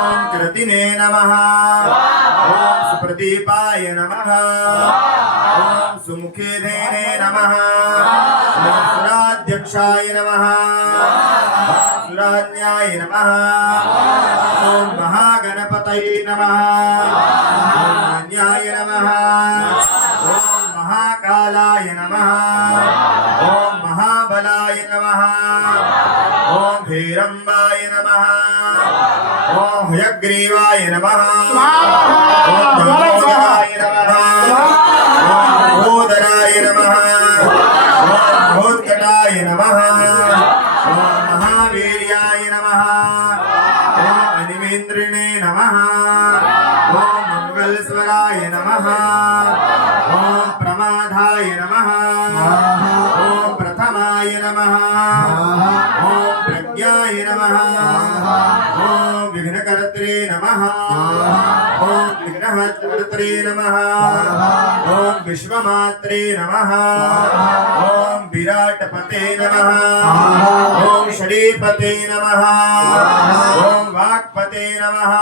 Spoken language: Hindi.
ओम कृतिने नमः। ओम सुप्रदीपाय नमः। ओम सुमुखेधेने नमः। ओम सुराध्यक्षाय नमः। ओम सुराज्ञाय नमः। ओम महागणपतये नमः। ओम अन्याय नमः। ओम महाकालाय नमः। ओम महाबलाय नमः। ओम भैरंबाय नमः। ओम हयग्रीवाय नमः। ओम दामोदराय नमः। ओम महोदराय नमः। ओम महोत्कटाय नमः। ओम महावीर्याय नमः। ओम अनिमेन्द्रिणे नमः। ओम मंगलस्वराय नमः। ओम प्रमादाय नमः। ओम प्रथमाय नमः। ओम प्रज्ञाय नमः। ओम विघ्नकर्त्रे नमः। ओम विघ्नहर्त्रे नमः। ओम विश्वमात्रे नमः। ओम विराटपते नमः। ओम शरीपते नमः। ओम वाक्पते नमः।